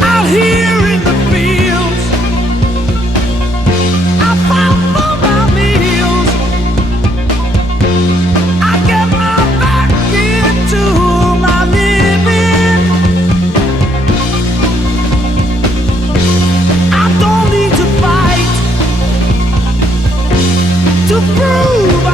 Out here in the fields, I fight for my meals. I get my back into my living. I don't need to fight to prove